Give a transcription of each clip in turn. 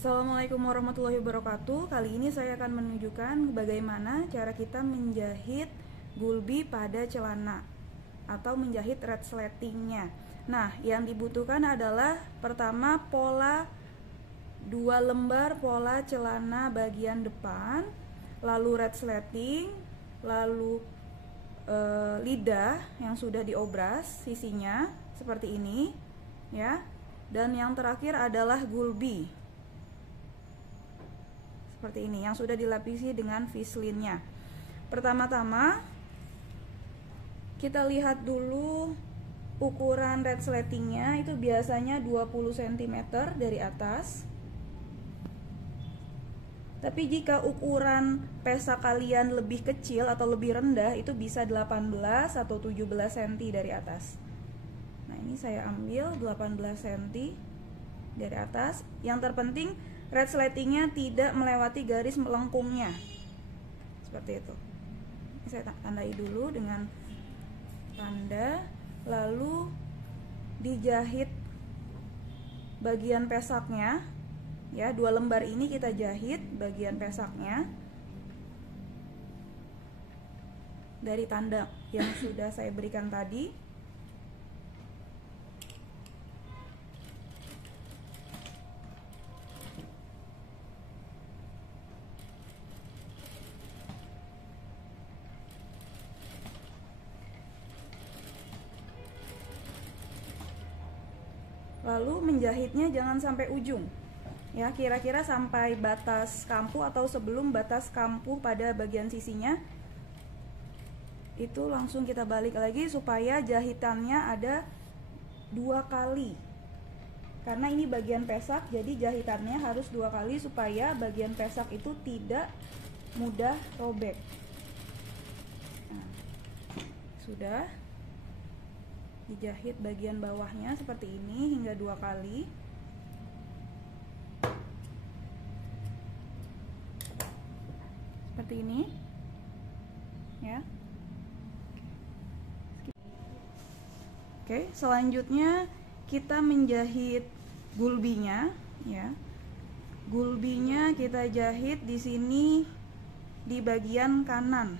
Assalamualaikum warahmatullahi wabarakatuh. Kali ini saya akan menunjukkan bagaimana cara kita menjahit gulbi pada celana atau menjahit resletingnya. Nah, yang dibutuhkan adalah pertama pola 2 lembar pola celana bagian depan, lalu resleting, lalu lidah yang sudah diobras sisinya seperti ini, ya. Dan yang terakhir adalah gulbi. Seperti ini yang sudah dilapisi dengan vislinnya. Pertama-tama kita lihat dulu ukuran resletingnya, itu biasanya 20 cm dari atas. Tapi jika ukuran pesak kalian lebih kecil atau lebih rendah, itu bisa 18 atau 17 cm dari atas. Nah, ini saya ambil 18 cm dari atas. Yang terpenting resletingnya tidak melewati garis melengkungnya. Seperti itu. Ini saya tandai dulu dengan tanda, lalu dijahit bagian pesaknya. Ya, 2 lembar ini kita jahit bagian pesaknya dari tanda yang sudah saya berikan tadi. Lalu menjahitnya jangan sampai ujung. Ya, kira-kira sampai batas kampuh atau sebelum batas kampuh pada bagian sisinya. Itu langsung kita balik lagi supaya jahitannya ada 2 kali. Karena ini bagian pesak, jadi jahitannya harus 2 kali supaya bagian pesak itu tidak mudah robek. Nah, sudah dijahit bagian bawahnya seperti ini hingga 2 kali. Seperti ini, ya. Oke, selanjutnya kita menjahit gulbinya, ya. Gulbinya kita jahit di sini di bagian kanan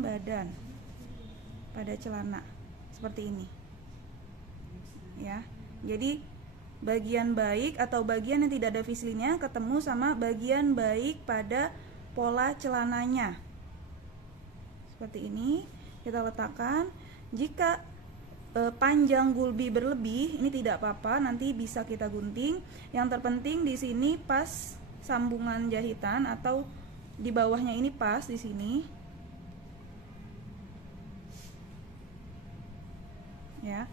badan pada celana seperti ini, ya. Jadi bagian baik atau bagian yang tidak ada vislinnya ketemu sama bagian baik pada pola celananya. Seperti ini kita letakkan. Jika panjang gulbi berlebih, ini tidak apa-apa, nanti bisa kita gunting. Yang terpenting di sini pas sambungan jahitan atau di bawahnya ini pas di sini. Ya.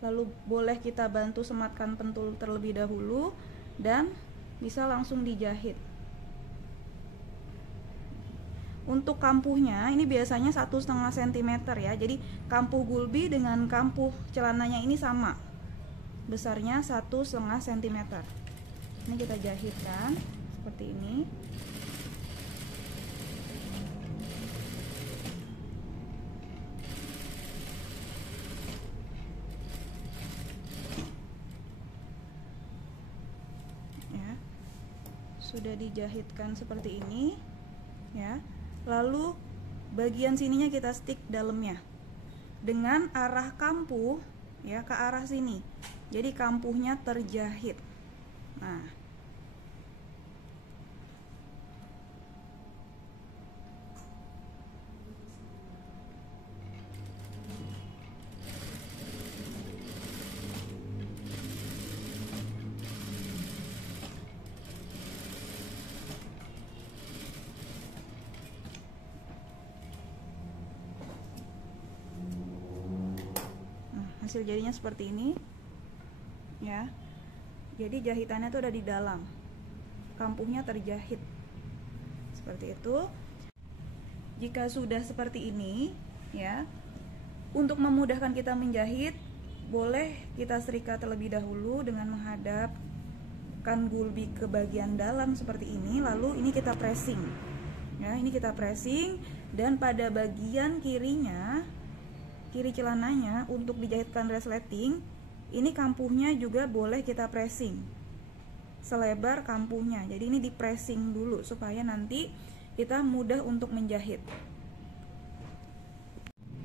Lalu boleh kita bantu sematkan pentul terlebih dahulu dan bisa langsung dijahit. Untuk kampuhnya ini biasanya 1,5 cm ya. Jadi kampuh gulbi dengan kampuh celananya ini sama. Besarnya 1,5 cm. Ini kita jahitkan seperti ini. Sudah dijahitkan seperti ini, ya. Lalu bagian sininya kita stick dalamnya dengan arah kampuh, ya, ke arah sini. Jadi kampuhnya terjahit. Nah, hasil jadinya seperti ini, ya. Jadi jahitannya tuh ada di dalam, kampuhnya terjahit seperti itu. Jika sudah seperti ini, ya, untuk memudahkan kita menjahit, boleh kita serika terlebih dahulu dengan menghadapkan gulbi ke bagian dalam seperti ini. Lalu ini kita pressing, ya, ini kita pressing, dan pada bagian kirinya, kiri celananya untuk dijahitkan resleting, Ini kampuhnya juga boleh kita pressing selebar kampuhnya. Jadi ini di pressing dulu supaya nanti kita mudah untuk menjahit.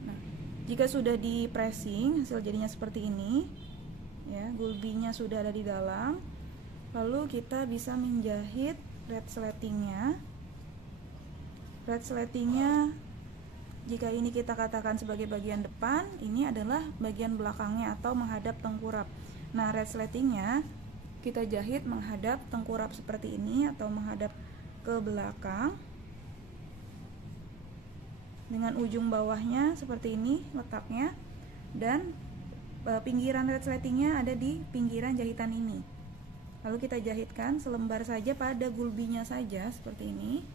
Nah, jika sudah di pressing, hasil jadinya seperti ini. Ya, gulbinya sudah ada di dalam. Lalu kita bisa menjahit red slattingnya. Red slattingnya, jika ini kita katakan sebagai bagian depan, ini adalah bagian belakangnya atau menghadap tengkurap. Nah, red slattingnya kita jahit menghadap tengkurap seperti ini atau menghadap ke belakang dengan ujung bawahnya seperti ini letaknya, dan pinggiran red slattingnya ada di pinggiran jahitan ini. Lalu kita jahitkan selembar saja pada gulbinya saja seperti ini.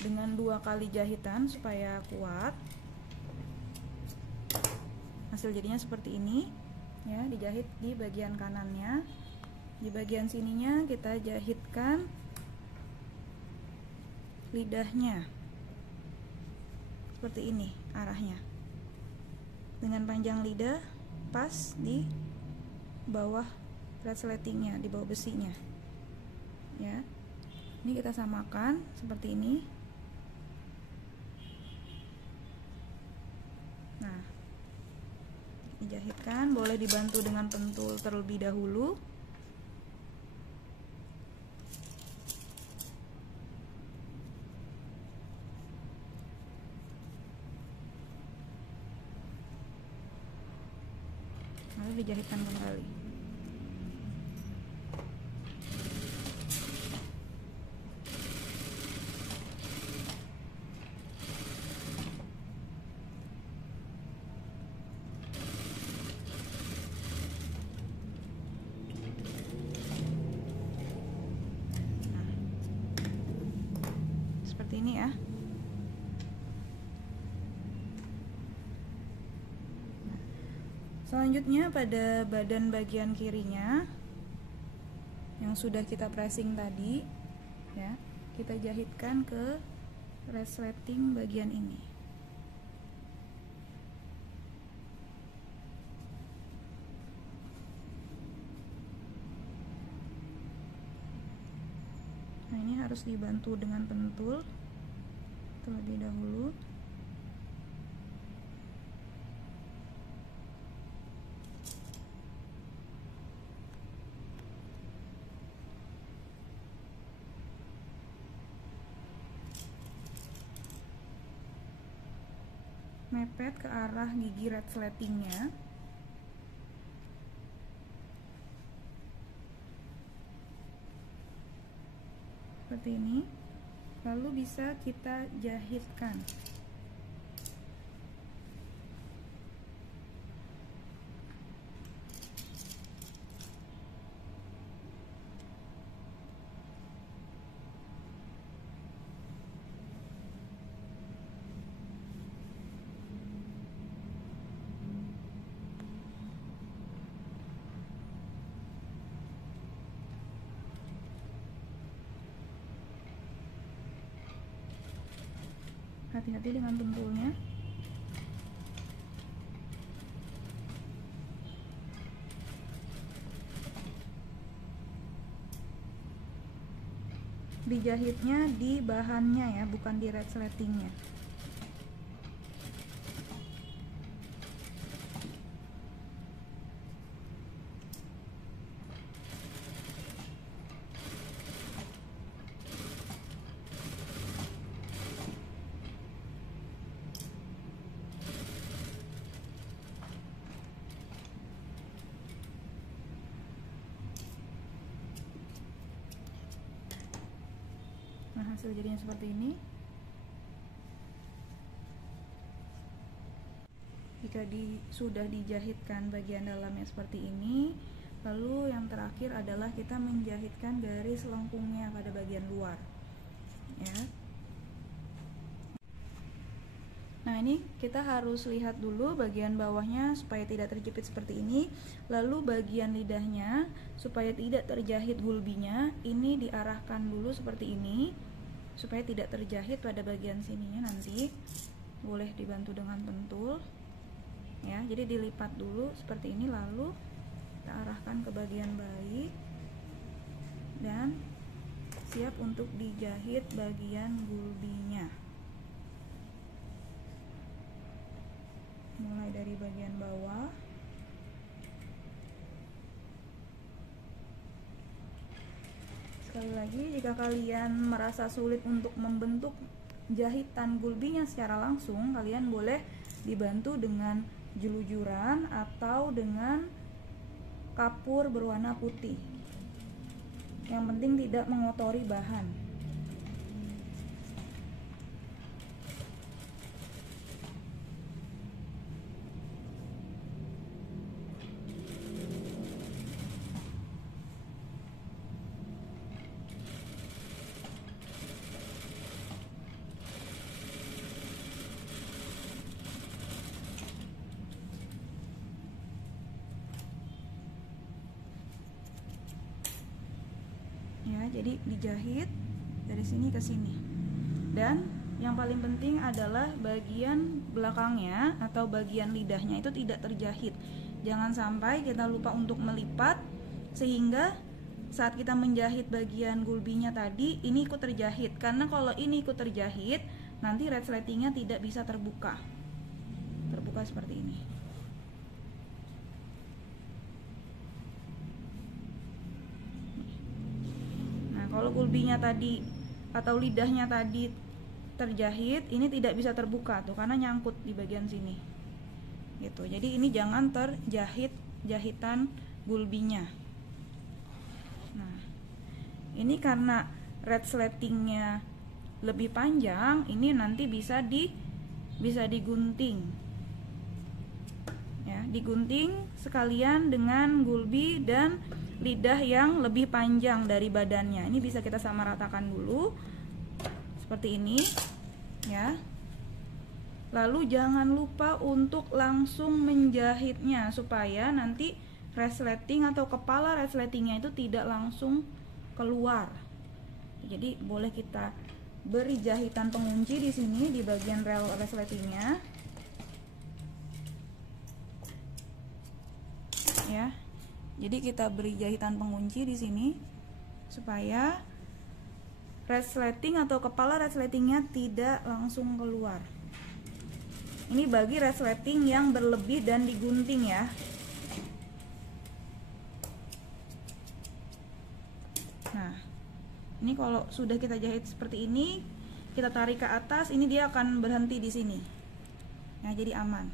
Dengan 2 kali jahitan supaya kuat, hasil jadinya seperti ini ya. Dijahit di bagian kanannya, di bagian sininya kita jahitkan lidahnya seperti ini arahnya, dengan panjang lidah pas di bawah red slattingnya, di bawah besinya ya. Ini kita samakan seperti ini. Nah, dijahitkan, boleh dibantu dengan pentul terlebih dahulu. Lalu dijahitkan kembali. Ini ya. Selanjutnya pada badan bagian kirinya yang sudah kita pressing tadi ya, kita jahitkan ke red slatting bagian ini. Nah, ini harus dibantu dengan pentul terlebih dahulu. Mepet ke arah gigi red slattingnya. Seperti ini. Lalu bisa kita jahitkan. Hati-hati dengan pentulnya. Dijahitnya di bahannya ya, bukan di red slattingnya. Nah, hasil jadinya seperti ini. Jika sudah dijahitkan bagian dalamnya seperti ini, lalu yang terakhir adalah kita menjahitkan garis lengkungnya pada bagian luar, ya. Nah, ini kita harus lihat dulu bagian bawahnya supaya tidak terjepit seperti ini. Lalu bagian lidahnya supaya tidak terjahit gulbinya, ini diarahkan dulu seperti ini supaya tidak terjahit pada bagian sininya nanti. Boleh dibantu dengan pentul. Ya, jadi dilipat dulu seperti ini, lalu kita arahkan ke bagian baik dan siap untuk dijahit bagian gulbinya. Mulai dari bagian bawah. Sekali lagi, jika kalian merasa sulit untuk membentuk jahitan gulbinya secara langsung, kalian boleh dibantu dengan jelujuran atau dengan kapur berwarna putih. Yang penting tidak mengotori bahan. Ya, jadi dijahit dari sini ke sini. Dan yang paling penting adalah bagian belakangnya atau bagian lidahnya itu tidak terjahit. Jangan sampai kita lupa untuk melipat sehingga saat kita menjahit bagian gulbinya tadi ini ikut terjahit. Karena kalau ini ikut terjahit, nanti resletingnya tidak bisa terbuka. Terbuka seperti ini. Kalau gulbinya tadi atau lidahnya tadi terjahit, ini tidak bisa terbuka tuh karena nyangkut di bagian sini. Gitu. Jadi ini jangan terjahit jahitan gulbinya. Nah, ini karena resletingnya lebih panjang, ini nanti bisa digunting. Ya, digunting sekalian dengan gulbi dan lidah yang lebih panjang dari badannya. Ini bisa kita samaratakan dulu seperti ini, ya. Lalu jangan lupa untuk langsung menjahitnya supaya nanti resleting atau kepala resletingnya itu tidak langsung keluar. Jadi boleh kita beri jahitan pengunci di sini di bagian rel resletingnya, ya. Jadi kita beri jahitan pengunci di sini supaya resleting atau kepala resletingnya tidak langsung keluar. Ini bagi resleting yang berlebih dan digunting, ya. Nah, ini kalau sudah kita jahit seperti ini, kita tarik ke atas, ini dia akan berhenti di sini. Nah, jadi aman.